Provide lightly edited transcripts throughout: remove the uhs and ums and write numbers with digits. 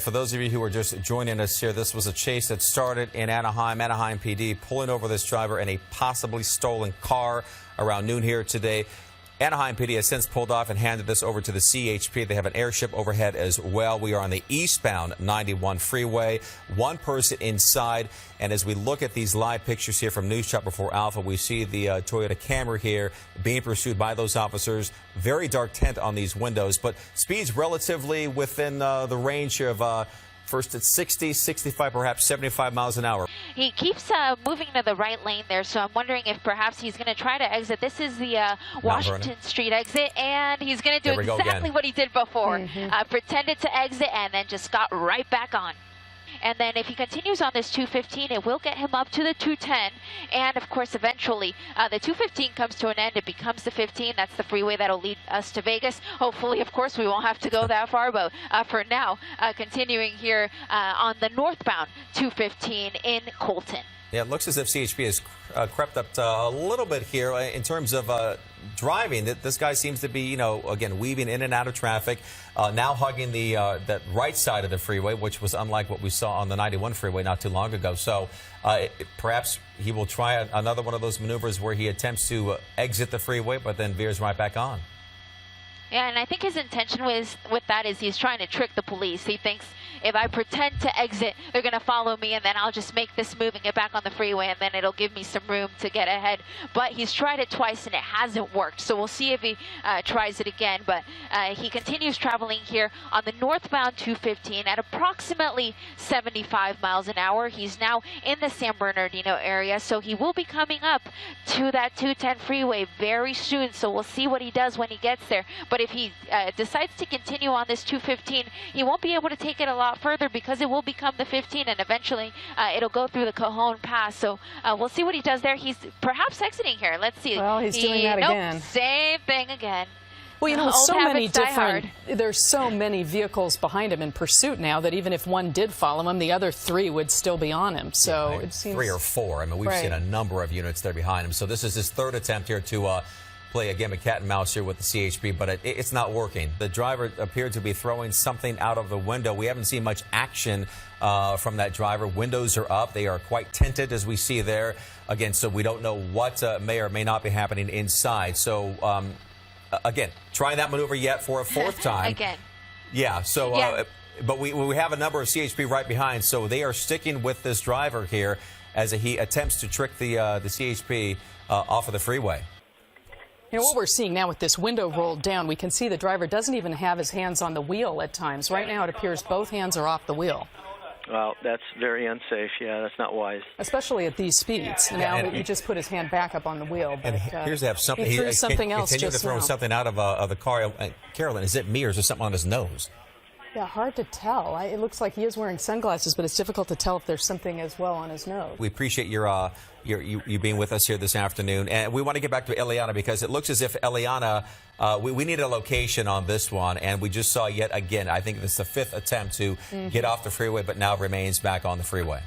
For those of you who are just joining us here, this was a chase that started in Anaheim. Anaheim PD pulling over this driver in a possibly stolen car around noon here today. Anaheim PD has since pulled off and handed this over to the CHP. They have an airship overhead as well. We are on the eastbound 91 freeway. One person inside. And as we look at these live pictures here from News Chopper 4 Alpha, we see the Toyota Camry here being pursued by those officers. Very dark tint on these windows, but speeds relatively within the range of first at 60, 65, perhaps 75 miles an hour. He keeps moving to the right lane there, so I'm wondering if perhaps he's going to try to exit. This is the Washington Street exit, and he's going to do exactly what he did before. Pretended to exit and then just got right back on. And then if he continues on this 215, it will get him up to the 210. And, of course, eventually the 215 comes to an end. It becomes the 15. That's the freeway that will lead us to Vegas. Hopefully, of course, we won't have to go that far. But for now, continuing here on the northbound 215 in Colton. Yeah, it looks as if CHP has crept up a little bit here in terms of driving. This guy seems to be, you know, again, weaving in and out of traffic, now hugging the that right side of the freeway, which was unlike what we saw on the 91 freeway not too long ago. So perhaps he will try another one of those maneuvers where he attempts to exit the freeway, but then veers right back on. Yeah, and I think his intention with that is he's trying to trick the police. He thinks if I pretend to exit, they're going to follow me, and then I'll just make this move and get back on the freeway, and then it'll give me some room to get ahead. But he's tried it twice, and it hasn't worked. So we'll see if he tries it again. But he continues traveling here on the northbound 215 at approximately 75 miles an hour. He's now in the San Bernardino area, so he will be coming up to that 210 freeway very soon. So we'll see what he does when he gets there. But if he decides to continue on this 215, he won't be able to take it a lot further because it will become the 15, and eventually it'll go through the Cajon Pass. So we'll see what he does there. He's perhaps exiting here. Let's see. Well, he's doing that again. Same thing again. Well, you know, there's so many vehicles behind him in pursuit now that even if one did follow him, the other three would still be on him. So it seems 3 or 4. I mean, we've seen a number of units there behind him. So this is his third attempt here to play a game of cat and mouse here with the CHP, but it's not working. The driver appeared to be throwing something out of the window. We haven't seen much action from that driver. Windows are up. They are quite tinted, as we see there. Again, so we don't know what may or may not be happening inside. So, again, trying that maneuver yet for a fourth time. Again. Yeah, so, but we have a number of CHP right behind, so they are sticking with this driver here as he attempts to trick the CHP off of the freeway. You know, what we're seeing now with this window rolled down, we can see the driver doesn't even have his hands on the wheel at times. Right now it appears both hands are off the wheel. Well, that's very unsafe. Yeah, that's not wise. Especially at these speeds. Now he just put his hand back up on the wheel. But, and here's to have something. He threw something else continue just to throw now. something out of the car. Carolyn, is it me or is there something on his nose? Yeah, hard to tell. It looks like he is wearing sunglasses, but it's difficult to tell if there's something as well on his nose. We appreciate you being with us here this afternoon. And we want to get back to Eliana because it looks as if Eliana, we need a location on this one. And we just saw yet again, I think this is the 5th attempt to get off the freeway, but now remains back on the freeway.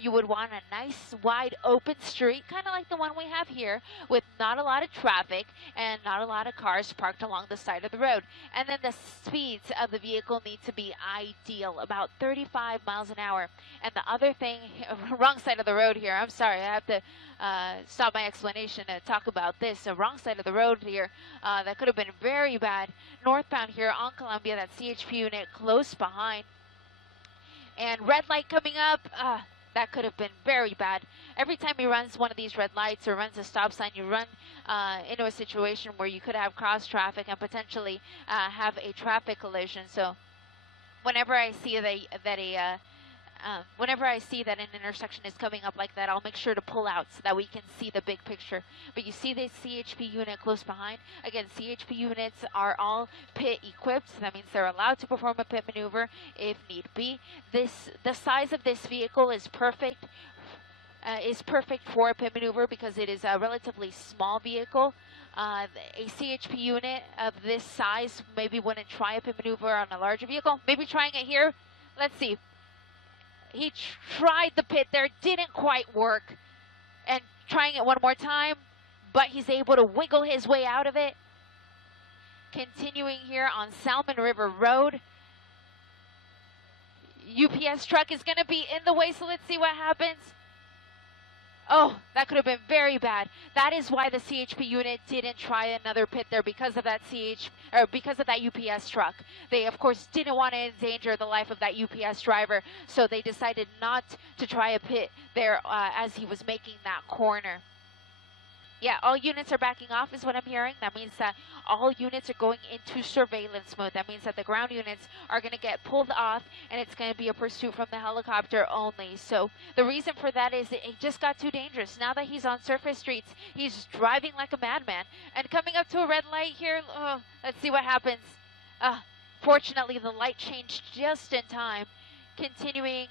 You would want a nice, wide, open street, kind of like the one we have here, with not a lot of traffic and not a lot of cars parked along the side of the road. And then the speeds of the vehicle need to be ideal, about 35 miles an hour. And the other thing, wrong side of the road here, I'm sorry, I have to stop my explanation to talk about this. The wrong side of the road here, that could have been very bad. Northbound here on Columbia, that CHP unit close behind. And red light coming up, that could have been very bad. Every time he runs one of these red lights or runs a stop sign, you run into a situation where you could have cross traffic and potentially have a traffic collision. So whenever I see that an intersection is coming up like that, I'll make sure to pull out so that we can see the big picture. But you see this CHP unit close behind. Again, CHP units are all pit equipped. So that means they're allowed to perform a pit maneuver if need be. The size of this vehicle is perfect. For a pit maneuver because it is a relatively small vehicle. A CHP unit of this size maybe wouldn't try a pit maneuver on a larger vehicle. Maybe trying it here. Let's see. He tried the pit there, didn't quite work. And trying it one more time, but he's able to wiggle his way out of it. Continuing here on Salmon River Road. UPS truck is going to be in the way, so let's see what happens. Oh, that could have been very bad. That is why the CHP unit didn't try another pit there, because of that because of that UPS truck. They, of course, didn't want to endanger the life of that UPS driver, so they decided not to try a pit there as he was making that corner. Yeah, all units are backing off is what I'm hearing. That means that all units are going into surveillance mode. That means that the ground units are going to get pulled off, and it's going to be a pursuit from the helicopter only. So the reason for that is it just got too dangerous. Now that he's on surface streets, he's driving like a madman. And coming up to a red light here, let's see what happens. Fortunately, the light changed just in time. Continuing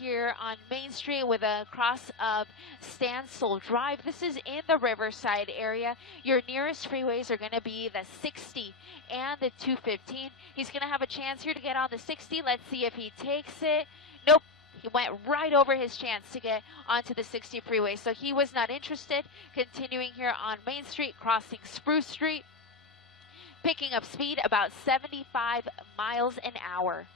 here on Main Street with a cross of Stansel Drive. This is in the Riverside area. Your nearest freeways are going to be the 60 and the 215. He's going to have a chance here to get on the 60. Let's see if he takes it. Nope. He went right over his chance to get onto the 60 freeway, so he was not interested. Continuing here on Main Street, crossing Spruce Street, picking up speed about 75 miles an hour.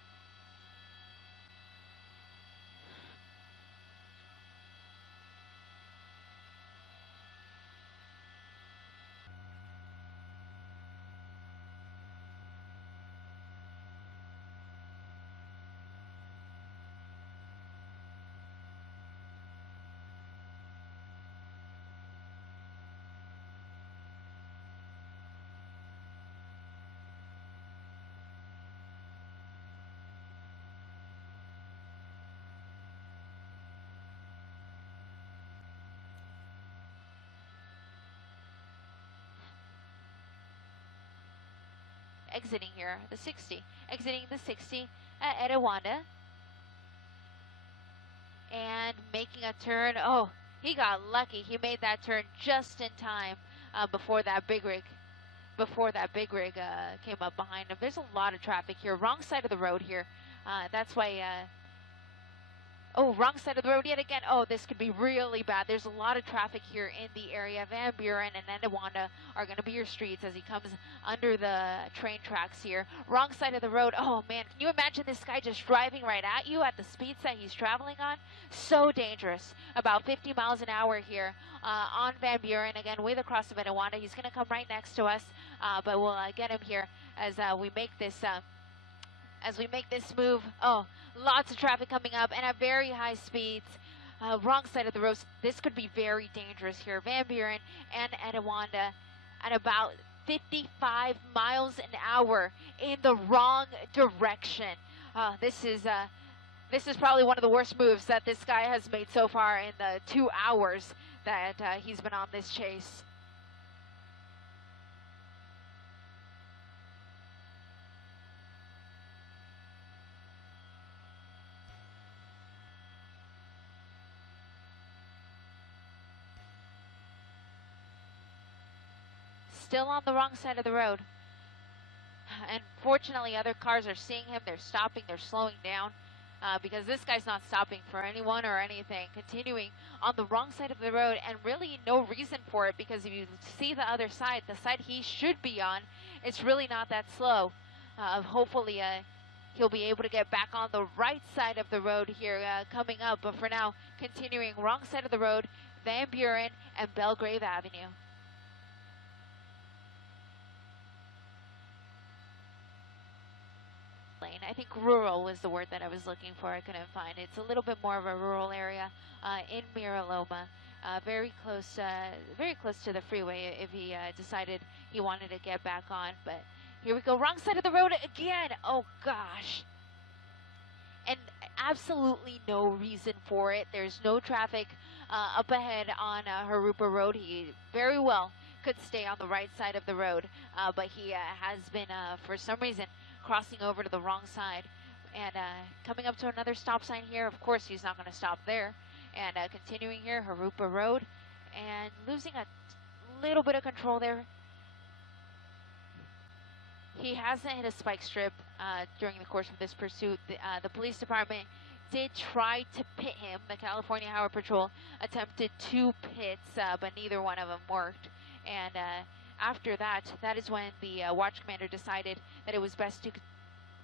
Exiting here, the 60. Exiting the 60 at Etiwanda. And making a turn. Oh, he got lucky. He made that turn just in time before that big rig. Came up behind him. There's a lot of traffic here. Wrong side of the road here. That's why... Oh, wrong side of the road yet again. Oh, this could be really bad. There's a lot of traffic here in the area. Van Buren and Etiwanda are going to be your streets as he comes under the train tracks here. Wrong side of the road. Oh, man. Can you imagine this guy just driving right at you at the speeds that he's traveling on? So dangerous. About 50 miles an hour here on Van Buren. Again, way across of Etiwanda. He's going to come right next to us, but we'll get him here as we make this... As we make this move. Oh, lots of traffic coming up and at very high speeds. Wrong side of the road. This could be very dangerous here. Van Buren and Etiwanda at about 55 miles an hour in the wrong direction. This is probably one of the worst moves that this guy has made so far in the 2 hours that he's been on this chase. Still on the wrong side of the road. And fortunately, other cars are seeing him. They're stopping. They're slowing down because this guy's not stopping for anyone or anything. Continuing on the wrong side of the road, and really no reason for it, because if you see the other side, the side he should be on, it's really not that slow. Hopefully, he'll be able to get back on the right side of the road here coming up. But for now, continuing wrong side of the road, Van Buren and Belgrave Avenue. I think rural was the word that I was looking for. I couldn't find it. It's a little bit more of a rural area in Mira Loma, very close to the freeway if he decided he wanted to get back on. But here we go, wrong side of the road again. Oh gosh. And absolutely no reason for it. There's no traffic up ahead on Harupa Road. He very well could stay on the right side of the road, but he has been, for some reason, crossing over to the wrong side. And coming up to another stop sign here. Of course, he's not going to stop there. And continuing here, Harupa Road, and losing a little bit of control there. He hasn't hit a spike strip during the course of this pursuit. The police department did try to pit him. The California Highway Patrol attempted 2 pits, but neither one of them worked. And after that, that is when the watch commander decided that it was best to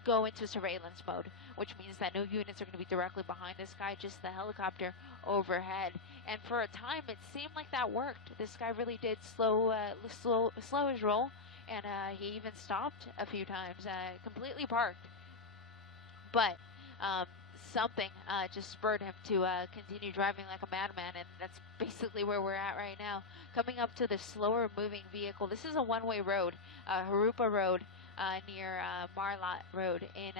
go into surveillance mode, which means that no units are going to be directly behind this guy, just the helicopter overhead. And for a time, it seemed like that worked. This guy really did slow his roll, and he even stopped a few times, completely parked. But something just spurred him to continue driving like a madman, and that's basically where we're at right now. Coming up to the slower moving vehicle. This is a one-way road, Harupa Road, near Marlot Road in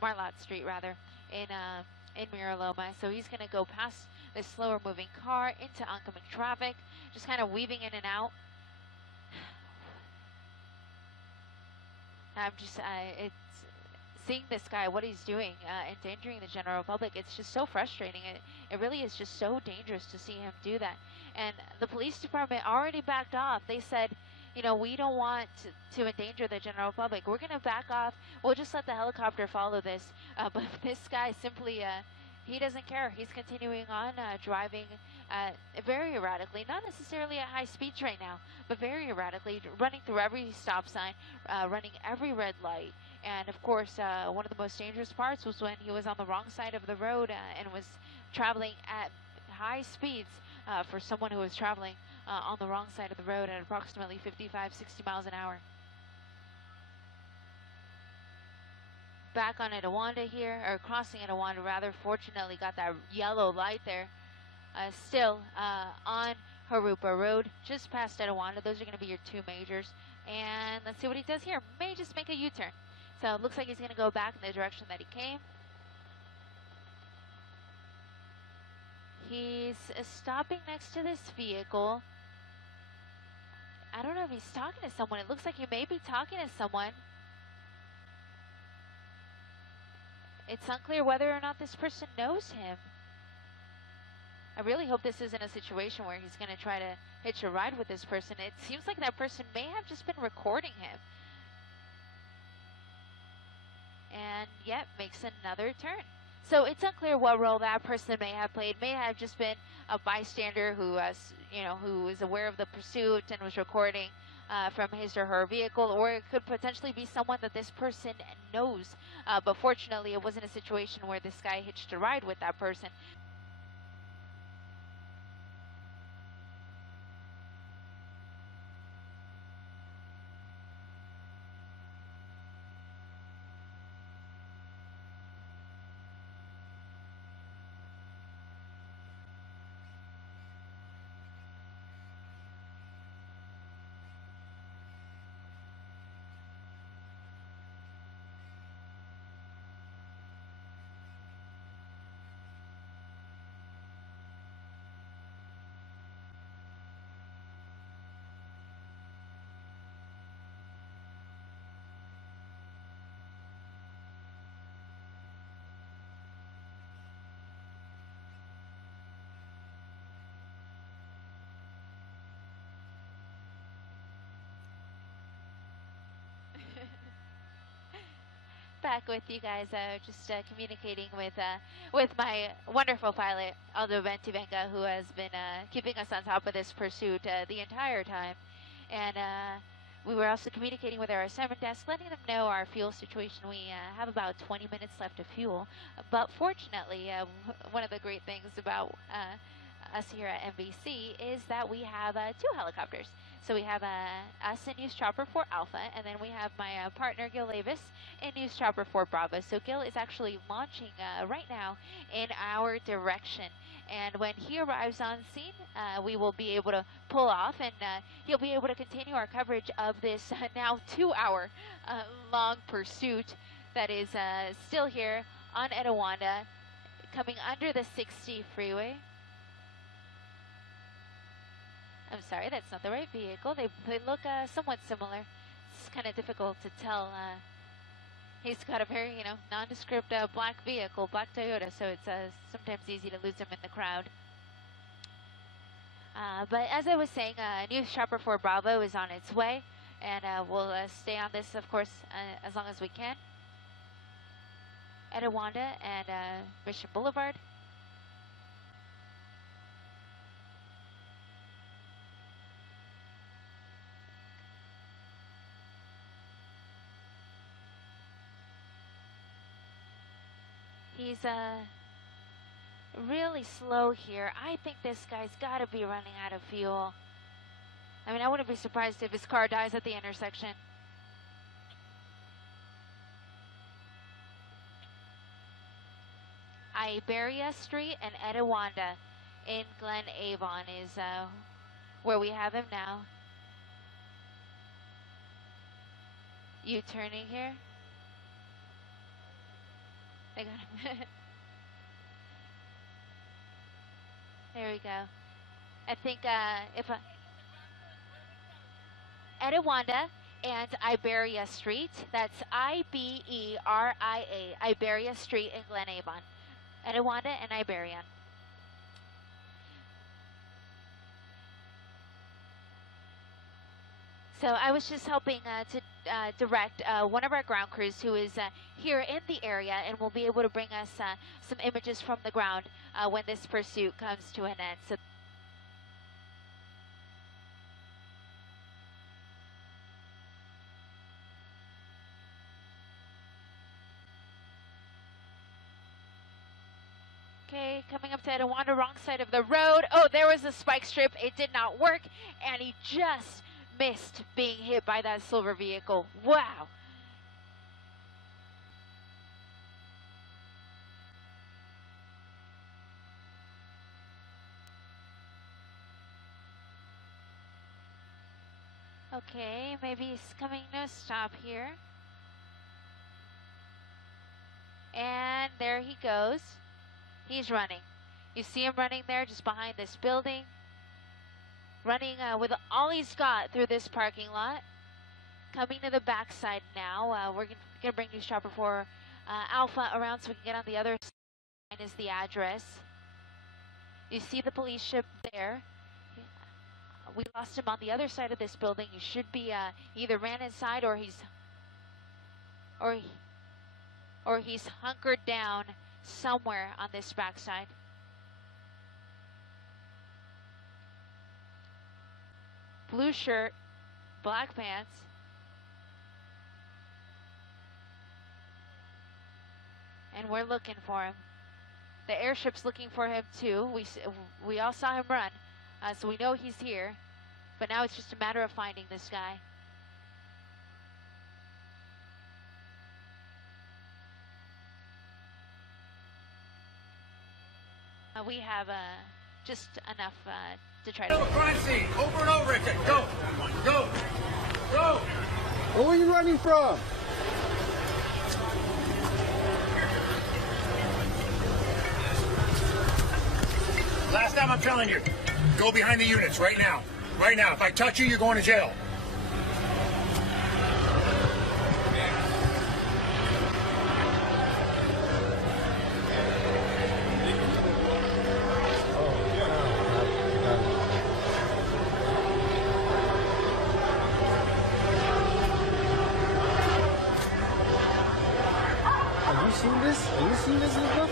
Marlot Street rather in Miraloma. So he's going to go past this slower moving car into oncoming traffic, just kind of weaving in and out. I'm just it's seeing this guy, what he's doing, endangering the general public. It's just so frustrating. It really is just so dangerous to see him do that. And the police department already backed off. They said, you know, we don't want to endanger the general public. We're going to back off. We'll just let the helicopter follow this. But this guy simply, he doesn't care. He's continuing on driving very erratically, not necessarily at high speeds right now, but very erratically, running through every stop sign, running every red light. And of course, one of the most dangerous parts was when he was on the wrong side of the road and was traveling at high speeds for someone who was traveling on the wrong side of the road at approximately 55, 60 miles an hour. Back on Etowanda here, or crossing Etowanda rather, fortunately got that yellow light there. Still on Harupa Road, just past Etowanda. Those are going to be your two majors. And let's see what he does here. May just make a U-turn. So it looks like he's going to go back in the direction that he came. He's stopping next to this vehicle. I don't know if he's talking to someone. It looks like he may be talking to someone. It's unclear whether or not this person knows him. I really hope this isn't a situation where he's going to try to hitch a ride with this person. It seems like that person may have just been recording him. And yet makes another turn. So it's unclear what role that person may have played. May have just been a bystander who who was aware of the pursuit and was recording from his or her vehicle, or it could potentially be someone that this person knows. But fortunately, it wasn't a situation where this guy hitched a ride with that person. Back with you guys, just communicating with my wonderful pilot, Aldo Bentivenga, who has been keeping us on top of this pursuit the entire time. And we were also communicating with our assignment desk, letting them know our fuel situation. We have about 20 minutes left of fuel. But fortunately, one of the great things about us here at NBC is that we have two helicopters. So we have us in News Chopper 4 Alpha, and then we have my partner Gil Davis in News Chopper 4 Bravo. So Gil is actually launching right now in our direction. And when he arrives on scene, we will be able to pull off, and he'll be able to continue our coverage of this now 2-hour long pursuit that is still here on Etowanda, coming under the 60 freeway. I'm sorry, that's not the right vehicle. They look somewhat similar. It's kind of difficult to tell. He's got a very, nondescript black vehicle, black Toyota, so it's sometimes easy to lose him in the crowd. But as I was saying, News Chopper 4 Bravo is on its way, and we'll stay on this, of course, as long as we can. Etowanda and Mission Boulevard. He's really slow here. I think this guy's got to be running out of fuel. I mean, I wouldn't be surprised if his car dies at the intersection. Iberia Street and Etowanda in Glen Avon is where we have him now. U-turning here. They got him. There we go. I think if Etowanda and Iberia Street, that's I-B-E-R-I-A, Iberia Street in Glen Avon. Etowanda and Iberia. So I was just helping to direct one of our ground crews who is here in the area and will be able to bring us some images from the ground when this pursuit comes to an end. So okay, coming up to Etowanda, wrong side of the road. Oh, there was a spike strip. It did not work, and he just missed being hit by that silver vehicle. Wow. Okay, maybe he's coming to a stop here. And there he goes. He's running. You see him running there just behind this building. Running with all he's got through this parking lot. Coming to the backside now. We're going to bring News Chopper 4 Alpha around so we can get on the other side is the address. You see the police ship there. We lost him on the other side of this building. He should be either ran inside or he's hunkered down somewhere on this backside. Blue shirt, black pants. And we're looking for him. The airship's looking for him too. We all saw him run, so we know he's here. But now it's just a matter of finding this guy. We have just enough to try to... Crime scene, over and over again. Go, go, go. Where are you running from? Last time I'm telling you, go behind the units right now. Right now. If I touch you, you're going to jail. Have you seen this? Have you seen this, Luca?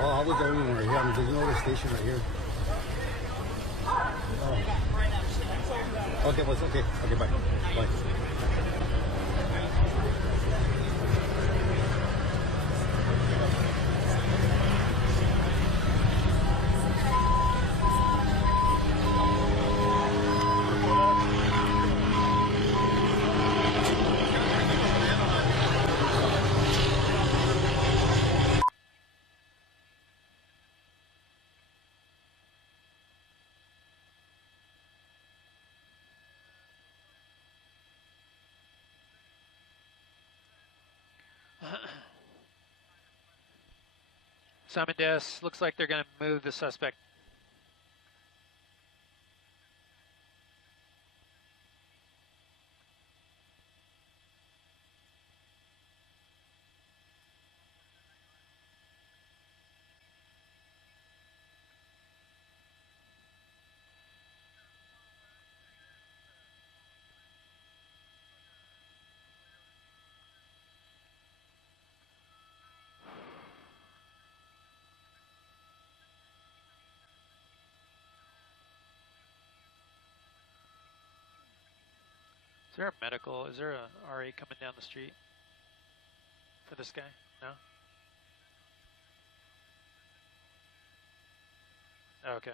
Oh, I was the only one right here. I mean, there's no other station right here. Oh. Okay, boss. Okay. Okay, bye. Bye. Simon Des, looks like they're going to move the suspect. there a medical? Is there a RA coming down the street for this guy? No? Okay.